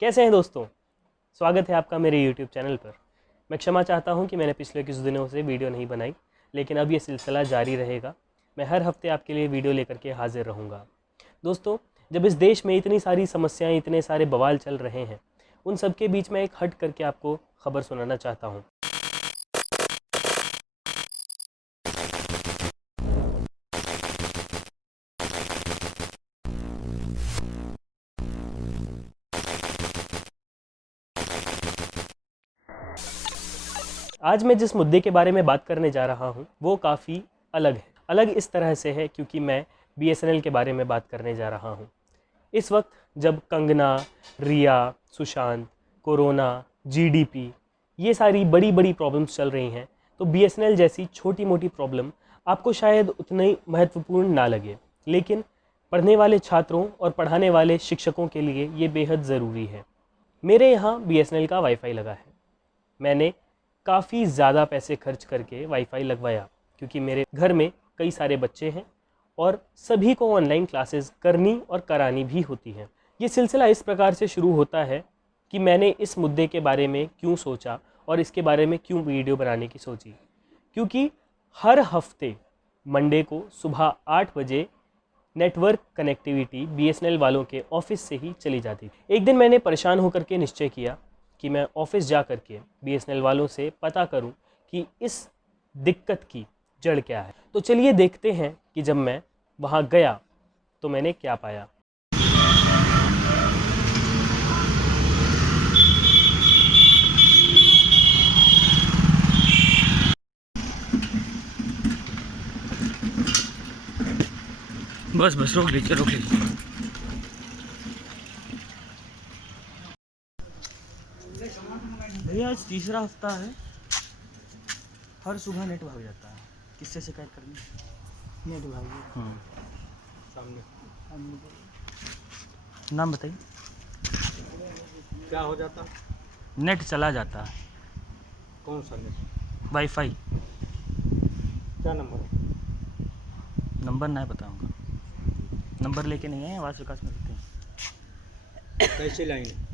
कैसे हैं दोस्तों। स्वागत है आपका मेरे YouTube चैनल पर। मैं क्षमा चाहता हूं कि मैंने पिछले कुछ दिनों से वीडियो नहीं बनाई, लेकिन अब ये सिलसिला जारी रहेगा। मैं हर हफ्ते आपके लिए वीडियो लेकर के हाजिर रहूंगा। दोस्तों, जब इस देश में इतनी सारी समस्याएं, इतने सारे बवाल चल रहे हैं, उन सब के बीच में एक हट करके आपको खबर सुनाना चाहता हूँ। आज मैं जिस मुद्दे के बारे में बात करने जा रहा हूँ वो काफ़ी अलग है। अलग इस तरह से है क्योंकि मैं BSNL के बारे में बात करने जा रहा हूँ। इस वक्त जब कंगना, रिया, सुशांत, कोरोना, GDP ये सारी बड़ी बड़ी प्रॉब्लम्स चल रही हैं, तो BSNL जैसी छोटी मोटी प्रॉब्लम आपको शायद उतनी महत्वपूर्ण ना लगे, लेकिन पढ़ने वाले छात्रों और पढ़ाने वाले शिक्षकों के लिए ये बेहद ज़रूरी है। मेरे यहाँ BSNL का वाईफाई लगा है। मैंने काफ़ी ज़्यादा पैसे खर्च करके वाईफाई लगवाया क्योंकि मेरे घर में कई सारे बच्चे हैं और सभी को ऑनलाइन क्लासेस करनी और करानी भी होती हैं। ये सिलसिला इस प्रकार से शुरू होता है कि मैंने इस मुद्दे के बारे में क्यों सोचा और इसके बारे में क्यों वीडियो बनाने की सोची, क्योंकि हर हफ्ते मंडे को सुबह 8 बजे नेटवर्क कनेक्टिविटी BSNL वालों के ऑफिस से ही चली जाती थी। एक दिन मैंने परेशान होकर के निश्चय किया कि मैं ऑफिस जा कर के BSNL वालों से पता करूं कि इस दिक्कत की जड़ क्या है। तो चलिए देखते हैं कि जब मैं वहां गया तो मैंने क्या पाया। बस बस रोक लीजिए रोक लीजिए। भैया आज तीसरा हफ्ता है, हर सुबह नेट भाग जाता है। किससे शिकायत करनी? नेट भाग गया। सामने नाम बताइए। क्या हो जाता? नेट चला जाता है। कौन सा नेट? वाईफाई। क्या नंबर है? नंबर नहीं बताऊंगा। नंबर लेके नहीं आए, आवाज़ विकास में रहते हैं। कैसी लाइन है?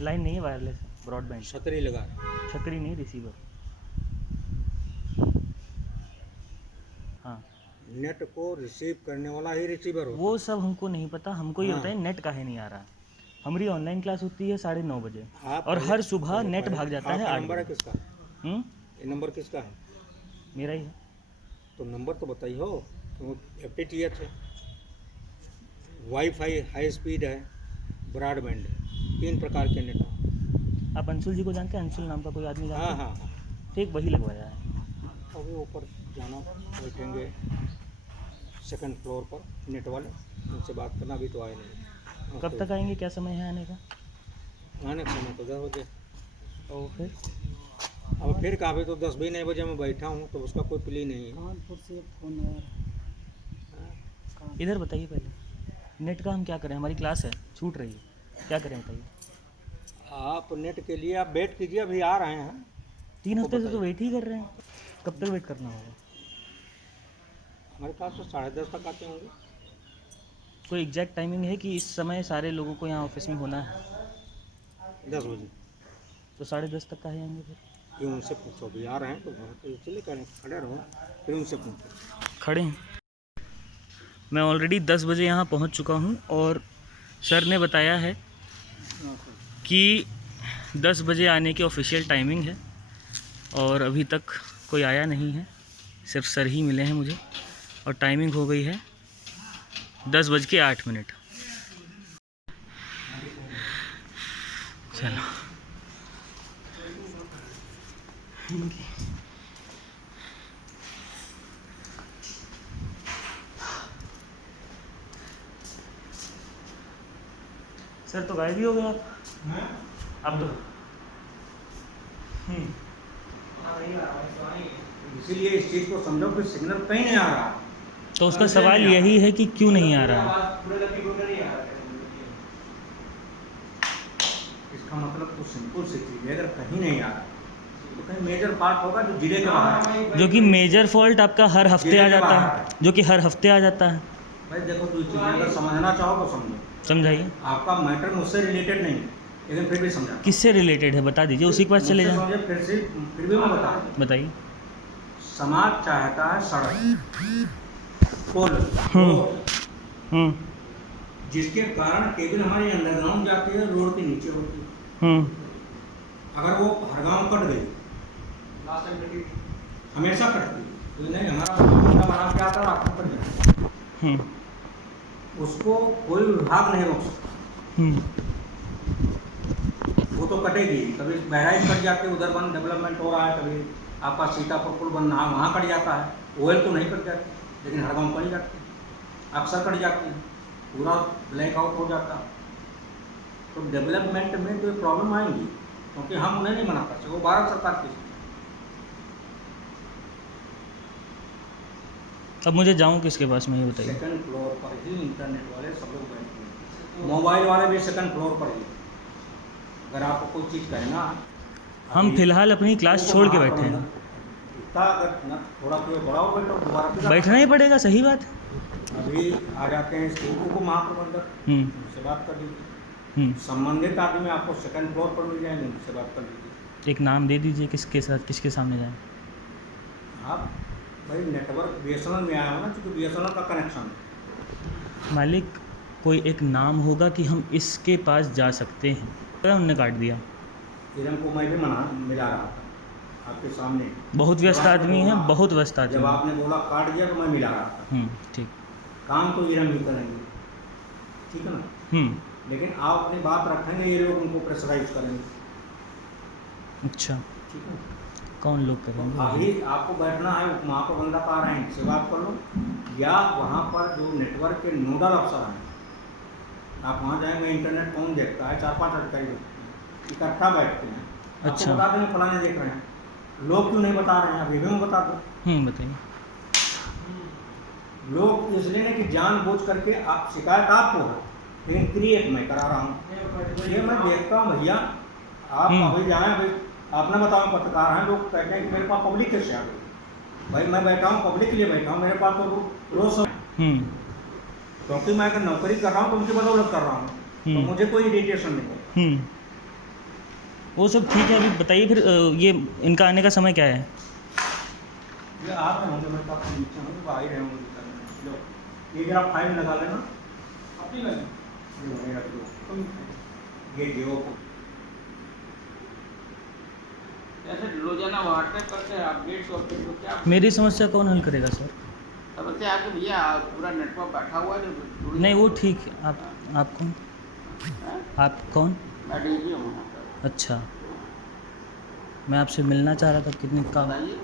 लाइन नहीं है, वायरलेस है, ब्रॉडबैंड। छतरी लगा है? छतरी नहीं, रिसीवर। हाँ, नेट को रिसीव करने वाला ही रिसीवर होता वो सब हमको नहीं पता। हमको ये हाँ। बताइए नेट काहे नहीं आ रहा। हमारी ऑनलाइन क्लास होती है 9:30 बजे है। आप और पहले- हर सुबह पहले- नेट पहले- भाग जाता है आपका 8 नंबर है बजे। किसका? ये नंबर किसका है? मेरा ही है। तो नंबर तो बताइए हो। तो FTTH है, वाईफाई हाई स्पीड है, ब्रॉडबैंड है, 3 प्रकार के नेट हैं। आप अंशुल जी को जानते हैं? अंशुल नाम का कोई आदमी जानते हाँ हैं? हाँ हाँ। ठीक, वही लगवाया है। अभी ऊपर जाना, बैठेंगे सेकंड फ्लोर पर नेट वाले, उनसे बात करना। अभी तो आए नहीं। कब तक आएंगे? क्या समय है आने का? आने का समय तो 10 बजे। और फिर अब फिर कहा, तो 10 भी नहीं बजे मैं बैठा हूँ, तो उसका कोई प्ली नहीं है। कानपुर से फोन आया। इधर बताइए पहले, नेट का हम क्या करें? हमारी क्लास है, छूट रही है, क्या करें बताइए। आप नेट के लिए आप वेट कीजिए, अभी आ रहे हैं। 3 हफ्ते से तो वेट ही कर रहे हैं। कब तक वेट करना होगा? हमारे पास तो 10:30 तक आते होंगे। कोई एग्जैक्ट टाइमिंग है कि इस समय सारे लोगों को यहाँ ऑफिस में होना है? 10 बजे। तो 10:30 तक का है आएंगे फिर? ये उनसे पूछो, अभी आ रहे हैं तो घर तो इसलिए करें, खड़े रहो, फिर उनसे पूछो। खड़े हैं। मैं ऑलरेडी 10 बजे यहाँ पहुँच चुका हूँ और सर ने बताया है कि 10 बजे आने की ऑफिशियल टाइमिंग है और अभी तक कोई आया नहीं है। सिर्फ सर ही मिले हैं मुझे और टाइमिंग हो गई है 10:08। चलो सर, तो गायब ही हो गए आप तो। इसीलिए इस चीज़ को समझो कि सिग्नल कहीं नहीं आ रहा। तो उसका सवाल यही है कि क्यों नहीं आ रहा है। इसका मतलब तो सिंपल सी चीज़ है, अगर कहीं नहीं आ रहा तो कहीं मेजर पार्ट होगा जो जिले के बाहर है। जो कि मेजर फॉल्ट आपका हर हफ्ते आ जाता है, जो कि हर हफ्ते आ जाता है। भाई देखो, 2 चीज़ें अगर समझना चाहो तो समझो। समझाइए। आपका मैटर मुझसे रिलेटेड नहीं है, लेकिन फिर भी समझा। किससे रिलेटेड है बता दीजिए, उसी के पास चले मुझसे जाएं। समझे, फिर भी मैं बता दूं। बताइए। समाज चाहता है सड़क, पुल, रोड, जिसके कारण केबल हमारी अंडरग्राउंड जाती है, रोड के नीचे होती है। अगर वो हर गाँव कट गई, हमेशा कटती है, तो नहीं हमारा बना के आता है, आपको कट जाए, उसको कोई विभाग नहीं रोक सकता। वो तो कटेगी, कभी बहराइच कट जाती है, उधर बन डेवलपमेंट हो रहा है, कभी आपका सीतापुर पुल बन रहा है, वहाँ कट जाता है। ओएल तो नहीं कट जाती, लेकिन हर गाँव कट जाती है, अक्सर कट जाती है, पूरा ब्लैक आउट हो जाता है। तो डेवलपमेंट में तो प्रॉब्लम आएंगी, क्योंकि हम उन्हें नहीं मना कर सकते, वो भारत सरकार की। अब मुझे जाऊं किसके पास में, ये बताइए। सेकंड फ्लोर पर ही इंटरनेट वाले सब लोग बैठते हैं, मोबाइल वाले भी सेकंड फ्लोर पर ही। अगर आपको कोई चीज़ कहना, हम फिलहाल अपनी क्लास छोड़ के बैठे हैं। इतना अगर न थोड़ा कोई बड़ा हो बैठो, दोबारा फिर बैठना ही पड़ेगा, सही बात है। अभी आ जाते हैं स्कूल को महाप्रबंधक, उनसे बात कर लीजिए। संबंधित आदमी आपको सेकंड फ्लोर पर मिल जाएंगे, उनसे बात कर लीजिए। एक नाम दे दीजिए, किसके साथ किसके सामने जाएं। आप भाई नेटवर्क BSNL में आया हो ना, क्योंकि BSNL का कनेक्शन है। मालिक कोई एक नाम होगा कि हम इसके पास जा सकते हैं, तो उन्होंने काट दिया। किरण को मैं भी मिला रहा था आपके सामने। बहुत व्यस्त आदमी है, बहुत व्यस्त आदमी जब है। आपने बोला काट दिया तो मैं मिला रहा था। ठीक। काम तो इरम ही करेंगे, ठीक है ना, लेकिन आप अपनी बात रखेंगे, ये लोग उनको प्रेशराइज करेंगे। अच्छा, ठीक है, कौन लोग तो करेंगे? अभी आपको बैठना है, महाप्रबंधक आ रहे हैं, इनसे बात कर लो, या वहाँ पर जो नेटवर्क के नोडल अफसर हैं, आप वहाँ जाएंगे, इंटरनेट कौन देखता है, 4-5 अधिकारी इकट्ठा बैठते हैं। अच्छा, आपको बता देंगे फलाने देख रहे हैं, लोग क्यों नहीं बता रहे हैं, अभी भी मैं बता दूँ। बताइए। लोग इसलिए नहीं कि जानबूझ करके आप शिकायत आपको है, लेकिन क्रिएट मैं करा रहा हूँ। ये मैं देखता हूँ भैया, आप अभी जाएँ, अभी आपने बताओ पत्रकार हैं, लोग कहते हैं कि मेरे पास पब्लिक कैसे आ गई। भाई मैं बैठा हूँ पब्लिक के लिए बैठा हूँ, मेरे पास तो रोज, क्योंकि मैं अगर नौकरी कर रहा हूँ तो उनकी बदौलत कर रहा हूँ, तो मुझे कोई इरिटेशन नहीं है। वो सब ठीक है। अभी बताइए फिर ये इनका आने का समय क्या है? ये आप रहे होंगे, मेरे पास नीचे होंगे, तो आ ही रहे होंगे। ये जरा फाइल लगा लेना अपनी, ये जियो को ऐसे रोजाना व्हाट्सएप करते हैं अपडेट तो क्या मेरी समस्या कौन हल करेगा सर? समस्या आपके भैया पूरा नेटवर्क बैठा हुआ है जो नहीं वो ठीक है। आप कौन? आप कौन? मैं डीजी हूँ यहाँ पर। अच्छा, मैं आपसे मिलना चाह रहा था। कितने का? बताइए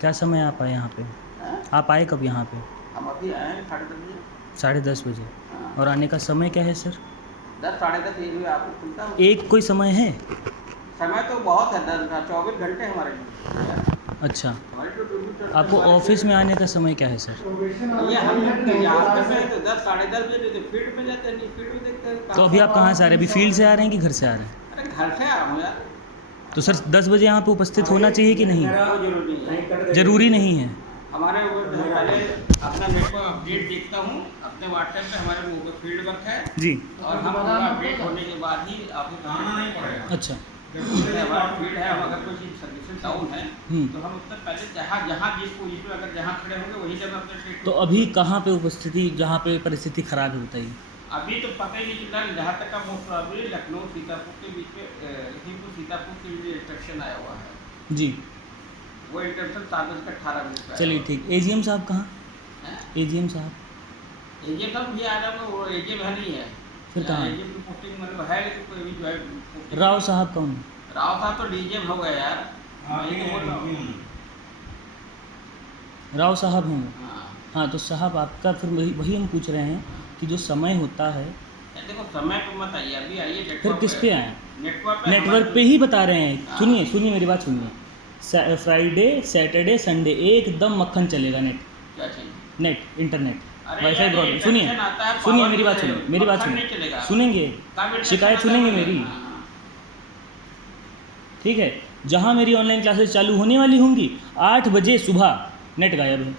क्या समय आप आए यहाँ पे? आप आए कब यहाँ पे? हम अभी आए हैं 10:30 बजे। 10:30 बजे। और आने का समय क्या है सर? 10 साढ़े 10 ये भी आपको खुलता है। एक कोई समय है? समय तो बहुत है, 24 घंटे हमारे लिए। अच्छा, हमारी तो ड्यूटी आपको ऑफिस में आने का समय क्या है सर? ये हम यहाँ पे तो 10 साढ़े 10 बजे तो फील्ड में जाते हैं, नहीं फील्ड में देखते हैं। तो अभी आप कहाँ से आ रहे हैं? अभी फील्ड से आ रहे हैं कि घर से आ रहे हैं? अरे घर से आ रहा हूँ यार। तो सर 10 बजे यहाँ पे उपस्थित होना चाहिए कि नहीं? वो जरूरी है। ज़रूरी नहीं है। हमारे पहले अपना नेटवर्क अपडेट देखता हूँ अपने व्हाट्सएप पे, हमारे फील्ड वर्क है जी। और हम पूरा अपडेट होने के बाद ही आपको आना नहीं पड़ेगा। अच्छा, हमारा फील्ड है, हम अगर कोई चीज़ सर्विसेज डाउन है तो हम उससे पहले जहाँ जिस पोजीशन पे अगर जहाँ खड़े होंगे वही जगह अपने तो अभी कहाँ पे उपस्थिति, जहाँ पे परिस्थिति खराब है बताइए। अभी तो पता ही नहीं चला। जहाँ तक का मोस्ट प्रॉब्लली लखनऊ सीतापुर के बीच में, लखीमपुर सीतापुर के लिए इंस्ट्रक्शन आया हुआ है जी। वो इंस्ट्रक्शन 7:18 चलिए ठीक। एजीएम साहब कहाँ? एजीएम साहब एजीएम साहब भी आ रहा है, वो एजीएम है नहीं है। फिर कहाँ? एजीएम की पोस्टिंग मतलब है लेकिन कोई भी जो है। राव साहब कौन? राव साहब तो डीजीएम हो गए यार। मैं तो बोल रहा हूँ। राव साहब होंगे। हाँ, हाँ तो साहब आपका फिर वही हम पूछ रहे हैं कि जो समय होता है देखो समय पे मत आइए, अभी आइए नेटवर्क फिर किस पे आए? नेटवर्क नेटवर्क पे ही बता रहे हैं। सुनिए मेरी बात सुनिए। फ्राइडे सैटरडे संडे एकदम मक्खन चलेगा। नेट क्या चाहिए? नेट इंटरनेट अरे वाईफाई यार, ब्रॉडबैंड। ये सुनिए tension आता है, सुनिए power मेरी बात नहीं सुनिए मेरी बात मक्खन नहीं सुनिए चलेगा। सुनेंगे, तब इंटरनेट शिकायत आता सुनेंगे है। मेरी, हाँ। ठीक है? जहाँ मेरी ऑनलाइन क्लासेस चालू होने वाली होंगी 8 बजे सुबह नेट गायब है।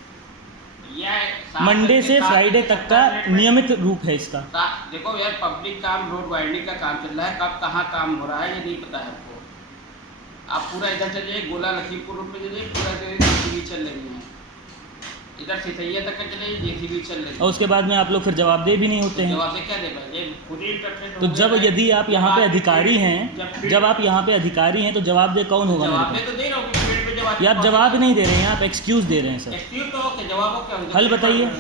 यह मंडे से फ्राइडे तक का नियमित रूप है इसका। देखो यार, पब्लिक काम, रोड वाइडनिंग का काम चल रहा है, कब कहाँ काम हो रहा है ये नहीं पता है आपको। आप पूरा इधर चलिए, गोला लखीमपुर रोड पे चलिए, पूरा जेसीबी चल रही है, इधर सिसैया तक का चलिए जेसीबी चल रही है। और उसके बाद में आप लोग फिर जवाबदेह भी नहीं होते हैं। जवाब क्या दे पाएंगे, खुद ही इंटरप्रेट। तो जब यदि आप यहाँ पे अधिकारी हैं, जब आप यहाँ पे अधिकारी हैं तो जवाबदेह कौन होगा? जवाब तो दे रहा हूँ, फील्ड पे जवाब। ये आप जवाब नहीं दे रहे हैं, आप एक्सक्यूज दे रहे हैं सर। एक्सक्यूज तो ओके, जवाब क्या होगा? हल बताइए,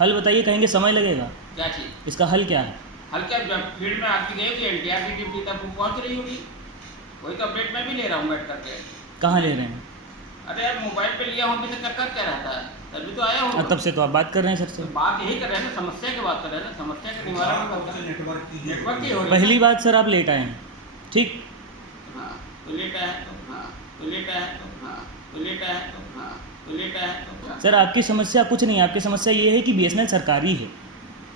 हल बताइए, कहेंगे समय लगेगा। क्या चीज़ इसका हल क्या है? हल क्या, जब फील्ड में आपकी गई होगी, एनटीआर की टीम सीतापुर पहुँच रही होगी, वही तो अपडेट मैं भी ले रहा हूँ बैठ करके। कहाँ ले रहे हैं? अरे यार, मोबाइल पे लिया हूँ, तो कर क्या रहता है, तभी तो आया हूँ। तब से तो आप बात कर रहे हैं सर से। तो बात यही कर रहे हैं ना, समस्या की बात कर रहे हैं ना, समस्या के निवारण का नेटवर्क की हो रही है। पहली बात सर, आप लेट आए हैं, ठीक? हाँ तो लेट आया तो, हाँ तो लेट आया तो, हाँ तो लेट आया तो, हाँ तो लेट आया तो, हाँ। सर आपकी समस्या कुछ नहीं है, आपकी समस्या ये है कि बीएसएनएल सरकारी है।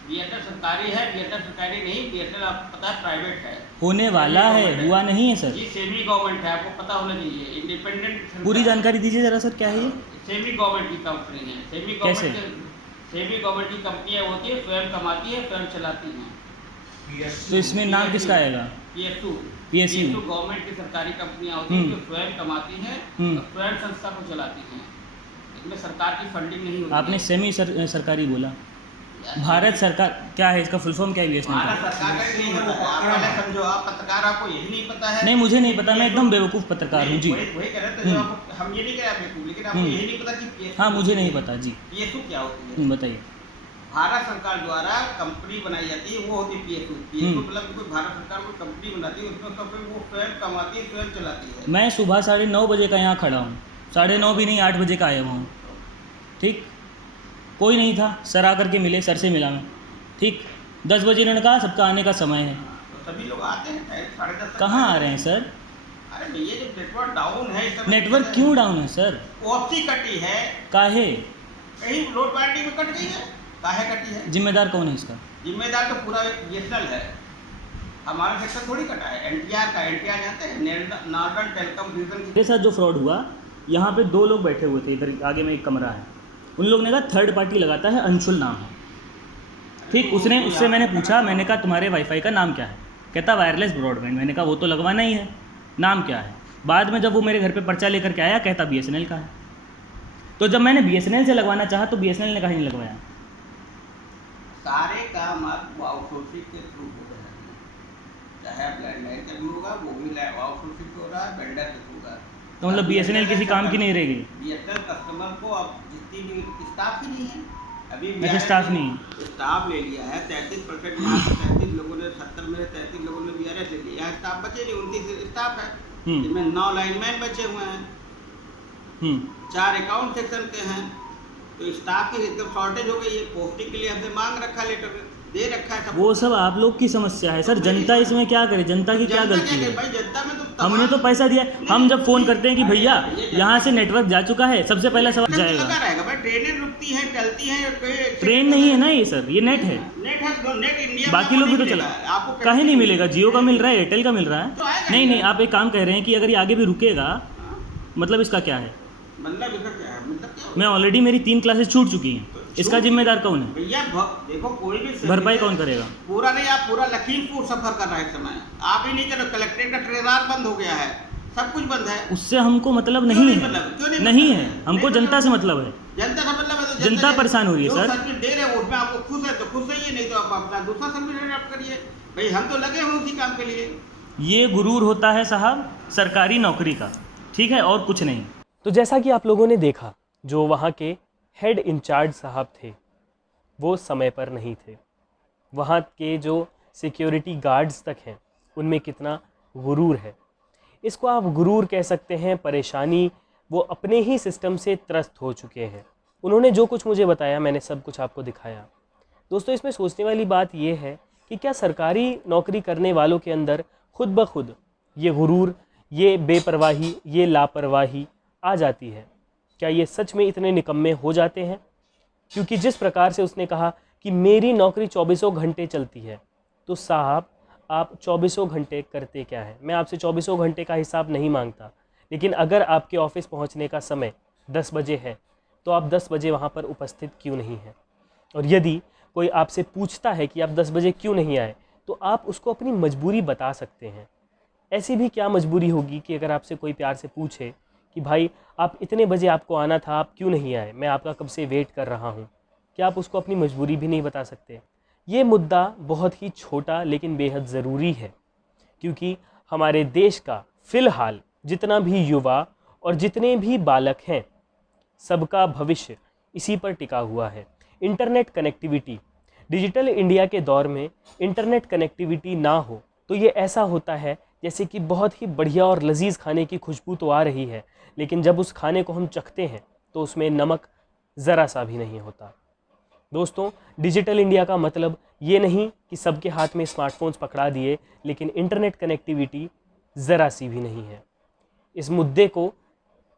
बीएसएनएल सरकारी है, बीएसएनएल सरकारी नहीं, बीएसएनएल आपको पता है प्राइवेट है, होने वाला है, हुआ नहीं है सर। जी सेमी गवर्नमेंट है, आपको पता होना चाहिए, इंडिपेंडेंट। पूरी जानकारी दीजिए जरा सर, क्या है ये? सेमी गवर्नमेंट की कंपनी है, सेमी गवर्नमेंट, सेमी गवर्नमेंट की कंपनियाँ होती है, स्वयं कमाती है, स्वयं चलाती हैं। तो इसमें नाम किसका आएगा? PSU गवर्नमेंट की सरकारी कंपनियां होती हैं जो स्वयं कमाती हैं और स्वयं संस्था को चलाती हैं, इसमें सरकार की फंडिंग नहीं होती। आपने सेमी सरकारी बोला, भारत सरकार क्या है, इसका फुल फॉर्म क्या है बीएसएनएल भारत का? सरकार का नहीं होता है, आप पहले समझो, आप पत्रकार, आपको यही नहीं पता है। नहीं, मुझे नहीं पता, मैं एकदम बेवकूफ़ पत्रकार हूँ जी। वही कह रहे थे, हम ये नहीं कह रहे आपको, लेकिन आपको यही नहीं पता कि हाँ, मुझे नहीं पता जी। PSU क्या होती है। बताइए। भारत सरकार द्वारा कंपनी बनाई जाती है, वो होती है PSU मतलब कोई भारत सरकार कोई कंपनी बनाती है, उसमें सब वो स्वयं कमाती है, स्वयं चलाती है। मैं सुबह 9:30 बजे का यहाँ खड़ा हूँ, 9:30 भी नहीं, 8 बजे का आया हुआ हूँ, ठीक? कोई नहीं था, सर आकर के मिले, सर से मिला मैं, ठीक? 10 बजे इन्होंने कहा सबका आने का समय है। तो सभी लोग आते हैं 10:30। कहाँ आ रहे हैं सर? अरे भैया, जब नेटवर्क डाउन है, नेटवर्क क्यों डाउन है सर? वापसी कटी है, काहे? कहीं लोड बैटिंग में कट गई है, काहे कटी है? जिम्मेदार कौन है इसका? जिम्मेदार तो पूरा बीएसएनएल है, हमारा सेक्टर थोड़ी कटा है। एनटीआर का, एनटीआर जानते हैं, नॉर्दर्न टेलीकॉम डिवीजन। मेरे साथ जो फ्रॉड हुआ, यहाँ पे 2 लोग बैठे हुए थे, इधर आगे में एक कमरा है, उन लोग ने कहा थर्ड पार्टी लगाता है, अंशुल नाम है, ठीक? उससे मैंने पूछा, मैंने कहा तुम्हारे वाईफाई का नाम क्या है? कहता वायरलेस ब्रॉडबैंड। मैंने कहा वो तो लगवाना ही है, नाम क्या है? बाद में जब वो मेरे घर पे पर्चा लेकर के आया, कहता बीएसएनएल का है। तो जब मैंने बीएसएनएल से लगवाना चाहा तो बीएसएनएल ने कहीं नहीं लगवाया। सारे काम आप आउटसोर्सिंग के थ्रू हो रहे हैं, चाहे आप लैंडलाइन का भी होगा, वो भी आउटसोर्सिंग हो रहा है, वेंडर के थ्रू होगा। तो मतलब बीएसएनएल किसी काम की नहीं रहेगी? बीएसएनएल कस्टमर को अब जितनी भी स्टाफ ही नहीं है अभी। अच्छा, स्टाफ नहीं, स्टाफ ले लिया है 33%, यहाँ से 33 लोगों ने, 70 में 33 लोगों ने BRS ले लिया है, स्टाफ बचे नहीं, 29 स्टाफ है, जिनमें 9 लाइनमैन बचे हुए हैं, 4 अकाउंट सेक्शन के हैं। तो स्टाफ की एकदम शॉर्टेज हो गई है, पोस्टिंग के लिए हमसे मांग रखा, लेटर दे रखा है। वो सब आप लोग की समस्या है सर, जनता इसमें क्या करे? जनता की क्या गलती है? भाई जनता में तो हमने तो पैसा दिया। हम जब फ़ोन करते हैं कि भैया यहाँ से नेटवर्क जा चुका है, सबसे पहला सवाल जाएगा। लगा रहेगा भाई, ट्रेनें रुकती हैं, चलती हैं, ट्रेन नहीं है ना ये सर, ये नेट है। नेट है तो नेट इंडिया बाकी लोग भी तो चला, आपको कहीं नहीं मिलेगा, जियो का मिल रहा है, एयरटेल का मिल रहा तो है। आएगा नहीं नहीं, आप एक काम कह रहे हैं कि अगर ये आगे भी रुकेगा, मतलब इसका क्या है? मतलब इसका क्या है, मतलब क्या मैं ऑलरेडी, मेरी 3 क्लासेस छूट चुकी हैं, इसका जिम्मेदार कौन है? भैया देखो, कोई भी भरपाई कौन करेगा? पूरा नहीं, आप पूरा लखीमपुर सफर कर रहे हैं इस समय, आप ही नहीं करो, कलेक्ट्रेट का ट्रेनर बंद हो गया है, सब कुछ बंद है। उससे हमको मतलब नहीं है, नहीं है, हमको जनता से मतलब है। जनता से मतलब है तो जनता परेशान हो रही है सर। सर्विस दे रहे हैं उसमें आपको खुश है तो खुश रहिए, नहीं तो आप अपना दूसरा सर्विस आप करिए। भाई हम तो लगे हैं उसी काम के लिए। ये गुरूर होता है साहब सरकारी नौकरी का, ठीक है, और कुछ नहीं। तो जैसा कि आप लोगों ने देखा, जो वहाँ के हेड इंचार्ज साहब थे वो समय पर नहीं थे। वहाँ के जो सिक्योरिटी गार्ड्स तक हैं उनमें कितना गुरूर है, इसको आप गुरूर कह सकते हैं, परेशानी। वो अपने ही सिस्टम से त्रस्त हो चुके हैं। उन्होंने जो कुछ मुझे बताया, मैंने सब कुछ आपको दिखाया। दोस्तों, इसमें सोचने वाली बात ये है कि क्या सरकारी नौकरी करने वालों के अंदर खुद ब खुद ये गुरूर, ये बेपरवाही, ये लापरवाही आ जाती है? क्या ये सच में इतने निकम्मे हो जाते हैं? क्योंकि जिस प्रकार से उसने कहा कि मेरी नौकरी 24 घंटे चलती है, तो साहब आप 24 घंटे करते क्या है? मैं आपसे 24 घंटे का हिसाब नहीं मांगता, लेकिन अगर आपके ऑफिस पहुंचने का समय 10 बजे है, तो आप 10 बजे वहाँ पर उपस्थित क्यों नहीं हैं? और यदि कोई आपसे पूछता है कि आप 10 बजे क्यों नहीं आए, तो आप उसको अपनी मजबूरी बता सकते हैं। ऐसी भी क्या मजबूरी होगी कि अगर आपसे कोई प्यार से पूछे कि भाई आप इतने बजे आपको आना था, आप क्यों नहीं आए, मैं आपका कब से वेट कर रहा हूँ, क्या आप उसको अपनी मजबूरी भी नहीं बता सकते? ये मुद्दा बहुत ही छोटा लेकिन बेहद ज़रूरी है, क्योंकि हमारे देश का फ़िलहाल जितना भी युवा और जितने भी बालक हैं, सबका भविष्य इसी पर टिका हुआ है। इंटरनेट कनेक्टिविटी, डिजिटल इंडिया के दौर में इंटरनेट कनेक्टिविटी ना हो तो ये ऐसा होता है जैसे कि बहुत ही बढ़िया और लजीज खाने की खुशबू तो आ रही है, लेकिन जब उस खाने को हम चखते हैं तो उसमें नमक ज़रा सा भी नहीं होता। दोस्तों, डिजिटल इंडिया का मतलब ये नहीं कि सबके हाथ में स्मार्टफोन्स पकड़ा दिए, लेकिन इंटरनेट कनेक्टिविटी ज़रा सी भी नहीं है। इस मुद्दे को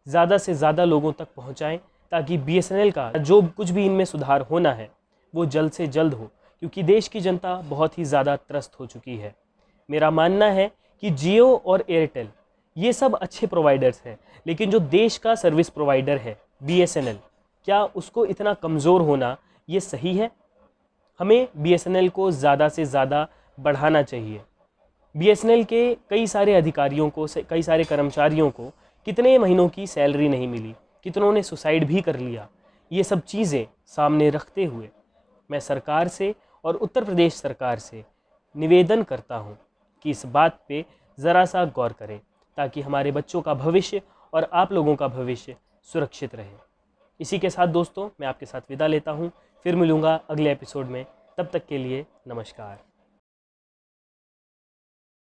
ज़्यादा से ज़्यादा लोगों तक पहुंचाएं ताकि BSNL का जो कुछ भी इनमें सुधार होना है वो जल्द से जल्द हो, क्योंकि देश की जनता बहुत ही ज़्यादा त्रस्त हो चुकी है। मेरा मानना है कि जियो और एयरटेल ये सब अच्छे प्रोवाइडर्स हैं, लेकिन जो देश का सर्विस प्रोवाइडर है BSNL, क्या उसको इतना कमज़ोर होना ये सही है? हमें BSNL को ज़्यादा से ज़्यादा बढ़ाना चाहिए। BSNL के कई सारे अधिकारियों को, कई सारे कर्मचारियों को कितने महीनों की सैलरी नहीं मिली, कितनों ने सुसाइड भी कर लिया। ये सब चीज़ें सामने रखते हुए मैं सरकार से और उत्तर प्रदेश सरकार से निवेदन करता हूँ कि इस बात पे ज़रा सा गौर करें, ताकि हमारे बच्चों का भविष्य और आप लोगों का भविष्य सुरक्षित रहे। इसी के साथ दोस्तों, मैं आपके साथ विदा लेता हूँ। फिर मिलूँगा अगले एपिसोड में। तब तक के लिए नमस्कार।